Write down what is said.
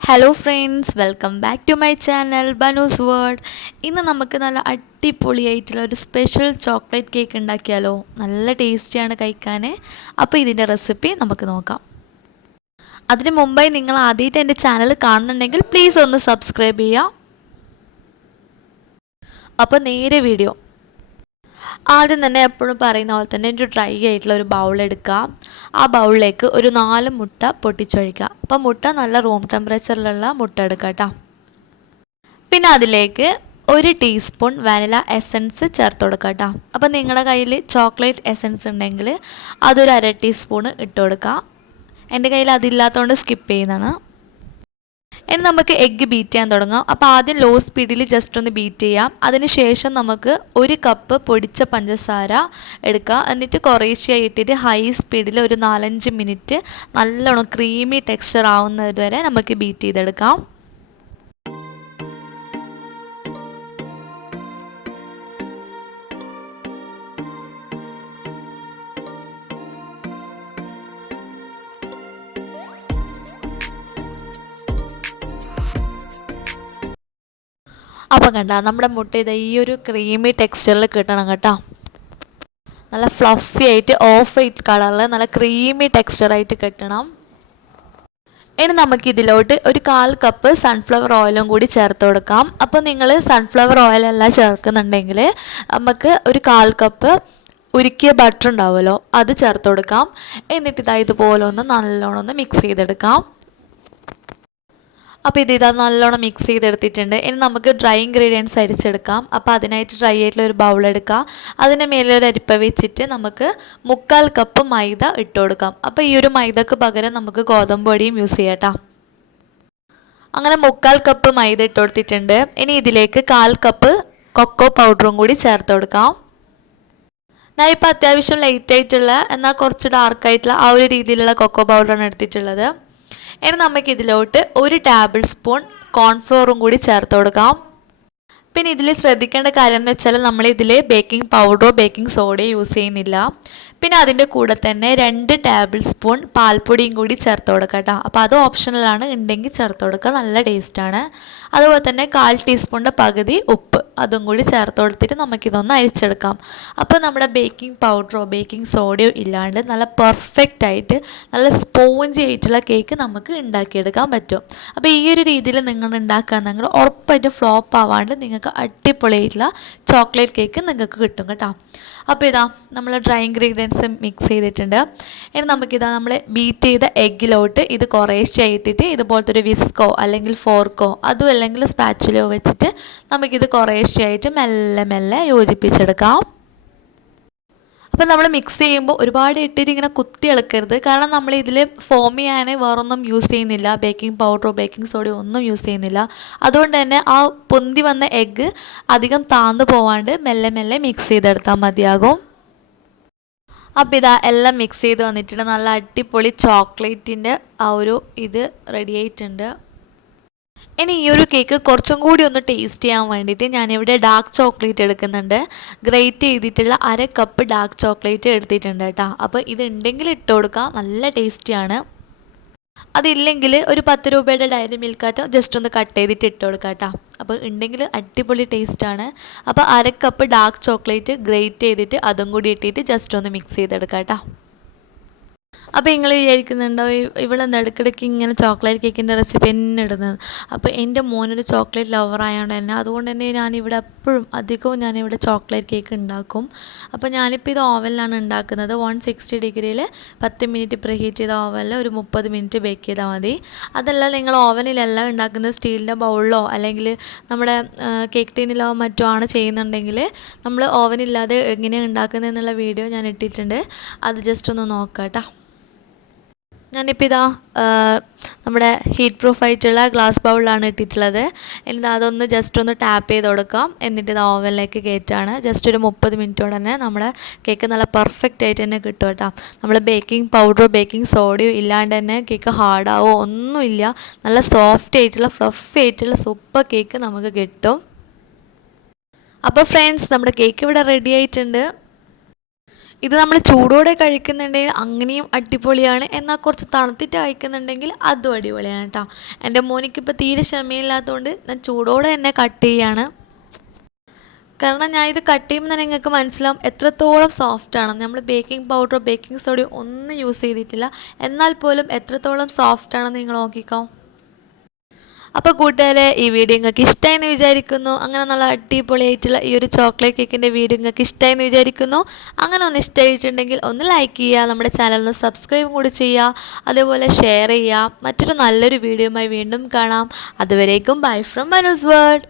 Hello friends welcome back to my channel Banu's world ഇന്ന് നമുക്ക് നല്ല അടിപൊളിയായിട്ടുള്ള ഒരു സ്പെഷ്യൽ ചോക്ലേറ്റ് കേക്ക് ഉണ്ടാക്കിയാലോ? നല്ല ടേസ്റ്റിയാണ് കഴിക്കാൻ അപ്പോൾ ഇതിന്റെ റെസിപ്പി നമുക്ക് നോക്കാം. അതിന് മുമ്പായി നിങ്ങൾ ആദ്യമായിട്ട് എന്റെ ചാനൽ കാണുന്നുണ്ടെങ്കിൽ പ്ലീസ് ഒന്ന് സബ്സ്ക്രൈബ് ചെയ്യുക. അപ്പോൾ നേരെ വീഡിയോ ആദ്യം തന്നെ എപ്പോഴും പറയുന്ന പോലെ തന്നെ ഒരു ഡ്രൈ ആയിട്ടുള്ള ഒരു ബൗൾ എടുക്കുക. ആ ബൗളിലേക്ക് ഒരു നാല് മുട്ട പൊട്ടിച്ചൊഴിക്കുക. അപ്പോൾ മുട്ട നല്ല റൂം ടെമ്പറേച്ചറിലുള്ള മുട്ട എടുക്കുക കേട്ടോ പിന്നെ അതിലേക്ക് ഒരു ടീസ്പൂൺ വാനില എസൻസ് ചേർത്ത് കൊടുക്കുക കേട്ടോ അപ്പോൾ നിങ്ങളുടെ കയ്യിൽ ചോക്ലേറ്റ് എസൻസ് ഉണ്ടെങ്കിൽ അതൊരു അര ടീസ്പൂൺ ഇട്ട് കൊടുക്കുക. എന്റെ കയ്യിൽ അതില്ലാത്തതുകൊണ്ട് സ്കിപ്പ് ചെയ്യുന്നതാണ്. ഇനി നമുക്ക് എഗ്ഗ് ബീറ്റ് ചെയ്യാൻ തുടങ്ങാം. അപ്പോൾ ആദ്യം ലോ സ്പീഡിൽ ജസ്റ്റ് ഒന്ന് ബീറ്റ് ചെയ്യാം. അതിനുശേഷം നമുക്ക് ഒരു കപ്പ് പൊടിച്ച പഞ്ചസാര എടുക്കുക എന്നിട്ട് കുറേശ്ശെയായി ഇട്ടിട്ട് ഹൈ സ്പീഡിൽ ഒരു നാലഞ്ച് മിനിറ്റ് നല്ലോണം ക്രീമി ടെക്സ്ചർ ആവുന്നത് വരെ നമുക്ക് ബീറ്റ് ചെയ്തെടുക്കാം. അപ്പം കണ്ട നമ്മുടെ മുട്ട ഇത് ഈ ഒരു ക്രീമി ടെക്സ്ചറിൽ കിട്ടണം കേട്ടോ. നല്ല ഫ്ലഫി ആയിട്ട് ഓഫ് വൈറ്റ് കളറിൽ നല്ല ക്രീമി ടെക്സ്ചറായിട്ട് കിട്ടണം. ഇനി നമുക്ക് ഇതിലോട്ട് ഒരു കാൽ കപ്പ് സൺഫ്ലവർ ഓയിലും കൂടി ചേർത്ത് കൊടുക്കാം. അപ്പോൾ നിങ്ങൾ സൺഫ്ലവർ ഓയിലല്ല ചേർക്കുന്നുണ്ടെങ്കിൽ നമുക്ക് ഒരു കാൽ കപ്പ് ഉരുക്കിയ ബട്ടർ ഉണ്ടാവുമല്ലോ അത് ചേർത്ത് കൊടുക്കാം. എന്നിട്ട് ഇതാ ഇതുപോലെ ഒന്ന് നല്ലോണം ഒന്ന് മിക്സ് ചെയ്തെടുക്കാം. അപ്പോൾ ഇത് ഇതാ നല്ലോണം മിക്സ് ചെയ്തെടുത്തിട്ടുണ്ട്. ഇനി നമുക്ക് ഡ്രൈ ഇൻഗ്രീഡിയൻസ് അരിച്ചെടുക്കാം. അപ്പോൾ അതിനായിട്ട് ഡ്രൈ ആയിട്ടുള്ള ഒരു ബൗൾ എടുക്കാം. അതിന് മേലെ ഒരു അരിപ്പ വെച്ചിട്ട് നമുക്ക് മുക്കാൽ കപ്പ് മൈദ ഇട്ട് കൊടുക്കാം. അപ്പോൾ ഈ ഒരു മൈദക്ക് പകരം നമുക്ക് ഗോതമ്പ് പൊടിയും യൂസ് ചെയ്യാം അങ്ങനെ മുക്കാൽ കപ്പ് മൈദ ഇട്ട് കൊടുത്തിട്ടുണ്ട്. ഇനി ഇതിലേക്ക് കാൽ കപ്പ് കൊക്കോ പൗഡറും കൂടി ചേർത്ത് കൊടുക്കാം. ഞാൻ ഇപ്പോൾ അത്യാവശ്യം ലൈറ്റ് ആയിട്ടുള്ള എന്നാൽ കുറച്ച് ഡാർക്ക് ആയിട്ടുള്ള ആ ഒരു രീതിയിലുള്ള കൊക്കോ പൗഡറാണ് എടുത്തിട്ടുള്ളത്. ഇനി നമുക്ക് ഇതിലോട്ട് ഒരു ടേബിൾ സ്പൂൺ കോൺഫ്ലോറും കൂടി ചേർത്ത് കൊടുക്കാം. പിന്നെ ഇതിൽ ശ്രദ്ധിക്കേണ്ട കാര്യം എന്ന് വെച്ചാൽ നമ്മൾ ബേക്കിംഗ് പൗഡറോ ബേക്കിംഗ് സോഡയോ യൂസ് ചെയ്യുന്നില്ല. പിന്നെ അതിന്റെ കൂടെ തന്നെ രണ്ട് ടേബിൾ സ്പൂൺ പാൽപ്പൊടിയും കൂടി ചേർത്ത് കൊടുക്കുക കേട്ടോ. അപ്പോൾ അത് ഓപ്ഷണലാണ് ഉണ്ടെങ്കിൽ ചേർത്ത് കൊടുക്കുക നല്ല ടേസ്റ്റാണ് അതുപോലെ തന്നെ കാൽ ടീസ്പൂണിന്റെ പകുതി ഉപ്പ് അതും കൂടി ചേർത്ത് കൊടുത്തിട്ട് നമുക്കിതൊന്ന് അരിച്ചെടുക്കാം. അപ്പോൾ നമ്മുടെ ബേക്കിംഗ് പൗഡറോ ബേക്കിംഗ് സോഡയോ ഇല്ലാണ്ട് നല്ല പെർഫെക്റ്റ് ആയിട്ട് നല്ല സ്പോഞ്ചി ആയിട്ടുള്ള കേക്ക് നമുക്ക് ഉണ്ടാക്കിയെടുക്കാൻ പറ്റും. അപ്പോൾ ഈ ഒരു രീതിയിൽ നിങ്ങൾ ഉണ്ടാക്കുകയാണെങ്കിൽ ഉറപ്പായിട്ടും ഫ്ലോപ്പ് ആവാണ്ട് നിങ്ങൾക്ക് അടിപൊളിയായിട്ടുള്ള ചോക്ലേറ്റ് കേക്ക് നിങ്ങൾക്ക് കിട്ടും കേട്ടോ. അപ്പോൾ ഇതാ നമ്മൾ ഡ്രൈ ഇൻഗ്രീഡിയൻസ് മിക്സ് ചെയ്തിട്ടുണ്ട്. ഇനി നമുക്കിതാ നമ്മൾ ബീറ്റ് ചെയ്ത എഗ്ഗിലോട്ട് ഇത് കുറേശ്ശെ ഇട്ടിട്ട് ഇതുപോലത്തെ ഒരു വിസ്കോ അല്ലെങ്കിൽ ഫോർക്കോ അതും അല്ലെങ്കിൽ സ്പാച്ചിലോ വെച്ചിട്ട് നമുക്കിത് കുറേശ്ശെ ആയിട്ട് മെല്ലെ മെല്ലെ യോജിപ്പിച്ചെടുക്കാം. അപ്പോൾ നമ്മൾ മിക്സ് ചെയ്യുമ്പോൾ ഒരുപാട് ഇട്ടിട്ട് ഇങ്ങനെ കുത്തി ഇളക്കരുത്. കാരണം നമ്മൾ ഇതിൽ ഫോം ചെയ്യാൻ വേറൊന്നും യൂസ് ചെയ്യുന്നില്ല. ബേക്കിംഗ് പൗഡറോ ബേക്കിംഗ് സോഡയോ ഒന്നും യൂസ് ചെയ്യുന്നില്ല. അതുകൊണ്ട് തന്നെ ആ പൊന്തി വന്ന എഗ്ഗ് അധികം താന്നു പോവാണ്ട് മെല്ലെ മെല്ലെ മിക്സ് ചെയ്തെടുത്താൽ മതിയാകും. അപ്പോൾ ഇതാ എല്ലാം മിക്സ് ചെയ്ത് വന്നിട്ടുണ്ട്. നല്ല അടിപൊളി ചോക്ലേറ്റിന്റെ ആ ഒരു ഇത് റെഡി ആയിട്ടുണ്ട്. ഇനി ഈ ഒരു കേക്ക് കുറച്ചും കൂടി ഒന്ന് ടേസ്റ്റ് ചെയ്യാൻ വേണ്ടിയിട്ട് ഞാനിവിടെ ഡാർക്ക് ചോക്ലേറ്റ് എടുക്കുന്നുണ്ട്. ഗ്രേറ്റ് ചെയ്തിട്ടുള്ള അര കപ്പ് ഡാർക്ക് ചോക്ലേറ്റ് എടുത്തിട്ടുണ്ട് കേട്ടോ. അപ്പോൾ ഇത് ഉണ്ടെങ്കിൽ ഇട്ട് കൊടുക്കുക നല്ല ടേസ്റ്റിയാണ് അതില്ലെങ്കിൽ ഒരു പത്ത് രൂപയുടെ ഡയറി മിൽക്കാറ്റോ ജസ്റ്റ് ഒന്ന് കട്ട് ചെയ്തിട്ട് ഇട്ട് കൊടുക്കുക കേട്ടോ. അപ്പോൾ ഉണ്ടെങ്കിൽ അടിപൊളി ടേസ്റ്റാണ് അപ്പോൾ അര കപ്പ് ഡാർക്ക് ചോക്ലേറ്റ് ഗ്രേറ്റ് ചെയ്തിട്ട് അതും കൂടി ഇട്ടിട്ട് ജസ്റ്റ് ഒന്ന് മിക്സ് ചെയ്തെടുക്കാം കേട്ടോ. അപ്പോൾ നിങ്ങൾ വിചാരിക്കുന്നുണ്ടോ ഇവളെന്താ ഇടയ്ക്കിടയ്ക്ക് ഇങ്ങനെ ചോക്ലേറ്റ് കേക്കിന്റെ റെസിപ്പി എന്നെ ഇടുന്നത്? അപ്പോൾ എന്റെ മോനൊരു ചോക്ലേറ്റ് ലവർ ആയതുകൊണ്ട് തന്നെ അതുകൊണ്ട് തന്നെ ഞാനിവിടെ എപ്പോഴും അധികവും ഞാനിവിടെ ചോക്ലേറ്റ് കേക്ക് ഉണ്ടാക്കും അപ്പോൾ ഞാനിപ്പോൾ ഇത് ഓവനിലാണ് ഉണ്ടാക്കുന്നത് വൺ സിക്സ്റ്റി ഡിഗ്രിയിൽ പത്ത് മിനിറ്റ് പ്രീഹീറ്റ് ചെയ്ത ഓവനിൽ ഒരു മുപ്പത് മിനിറ്റ് ബേക്ക് ചെയ്താൽ മതി. അതല്ല നിങ്ങൾ ഓവനിലെല്ലാം ഉണ്ടാക്കുന്നത് സ്റ്റീലിന്റെ ബൗളിലോ അല്ലെങ്കിൽ നമ്മുടെ കേക്ക് ടീനിലോ മറ്റോ ആണ് ചെയ്യുന്നുണ്ടെങ്കിൽ നമ്മൾ ഓവനില്ലാതെ എങ്ങനെയാണ് ഉണ്ടാക്കുന്നതെന്നുള്ള വീഡിയോ ഞാൻ ഇട്ടിട്ടുണ്ട്. അത് ജസ്റ്റ് ഒന്ന് നോക്കാം കേട്ടോ ഞാനിപ്പോൾ ഇതാ നമ്മുടെ ഹീറ്റ് പ്രൂഫ് ആയിട്ടുള്ള ഗ്ലാസ് ബൗളിലാണ് ഇട്ടിട്ടുള്ളത്. എന്നിട്ട് അതൊന്ന് ജസ്റ്റ് ഒന്ന് ടാപ്പ് ചെയ്ത് കൊടുക്കാം. എന്നിട്ട് ഇത് ഓവനിലേക്ക് കയറ്റാണ് ജസ്റ്റ് ഒരു മുപ്പത് മിനിറ്റോടെ തന്നെ നമ്മുടെ കേക്ക് നല്ല പെർഫെക്റ്റ് ആയിട്ട് തന്നെ കിട്ടും കേട്ടോ. നമ്മൾ ബേക്കിംഗ് പൗഡറോ ബേക്കിംഗ് സോഡയോ ഇല്ലാണ്ട് തന്നെ കേക്ക് ഹാർഡാവോ ഒന്നുമില്ല. നല്ല സോഫ്റ്റ് ആയിട്ടുള്ള ഫ്ലഫി ആയിട്ടുള്ള സൂപ്പർ കേക്ക് നമുക്ക് കിട്ടും. അപ്പോൾ ഫ്രണ്ട്സ് നമ്മുടെ കേക്ക് ഇവിടെ റെഡി ആയിട്ടുണ്ട്. ഇത് നമ്മൾ ചൂടോടെ കഴിക്കുന്നുണ്ടെങ്കിൽ അങ്ങനെയും അടിപൊളിയാണ്. എന്നാൽ കുറച്ച് തണുത്തിട്ട് കഴിക്കുന്നുണ്ടെങ്കിൽ അതും അടിപൊളിയാണ് കേട്ടോ. എന്റെ മോനിക്കിപ്പോൾ തീരെ ക്ഷമയില്ലാത്തതുകൊണ്ട് ഞാൻ ചൂടോടെ തന്നെ കട്ട് ചെയ്യാണ്. കാരണം ഞാൻ ഇത് കട്ട് ചെയ്യുമ്പോൾ തന്നെ നിങ്ങൾക്ക് മനസ്സിലാവും എത്രത്തോളം സോഫ്റ്റാണ് നമ്മൾ ബേക്കിംഗ് പൗഡറോ ബേക്കിംഗ് സോഡയോ ഒന്നും യൂസ് ചെയ്തിട്ടില്ല. എന്നാൽ പോലും എത്രത്തോളം സോഫ്റ്റാണെന്ന് നിങ്ങൾ നോക്കിക്കോ. അപ്പോൾ കൂട്ടുകാരെ ഈ വീഡിയോ നിങ്ങൾക്ക് ഇഷ്ടമായെന്ന് വിചാരിക്കുന്നു. അങ്ങനെ നല്ല അടിപൊളിയായിട്ടുള്ള ഈ ഒരു ചോക്ലേറ്റ് കേക്കിന്റെ വീഡിയോ നിങ്ങൾക്ക് ഇഷ്ടമായെന്ന് വിചാരിക്കുന്നു. അങ്ങനെ ഒന്ന് ഇഷ്ടമായിട്ടുണ്ടെങ്കിൽ ഒന്ന് ലൈക്ക് ചെയ്യുക നമ്മുടെ ചാനൽ ഒന്ന് സബ്സ്ക്രൈബും കൂടി ചെയ്യുക അതേപോലെ ഷെയർ ചെയ്യുക. മറ്റൊരു നല്ലൊരു വീഡിയോയുമായി വീണ്ടും കാണാം. അതുവരേക്കും ബൈ ഫ്രം മനോസ് വേർഡ്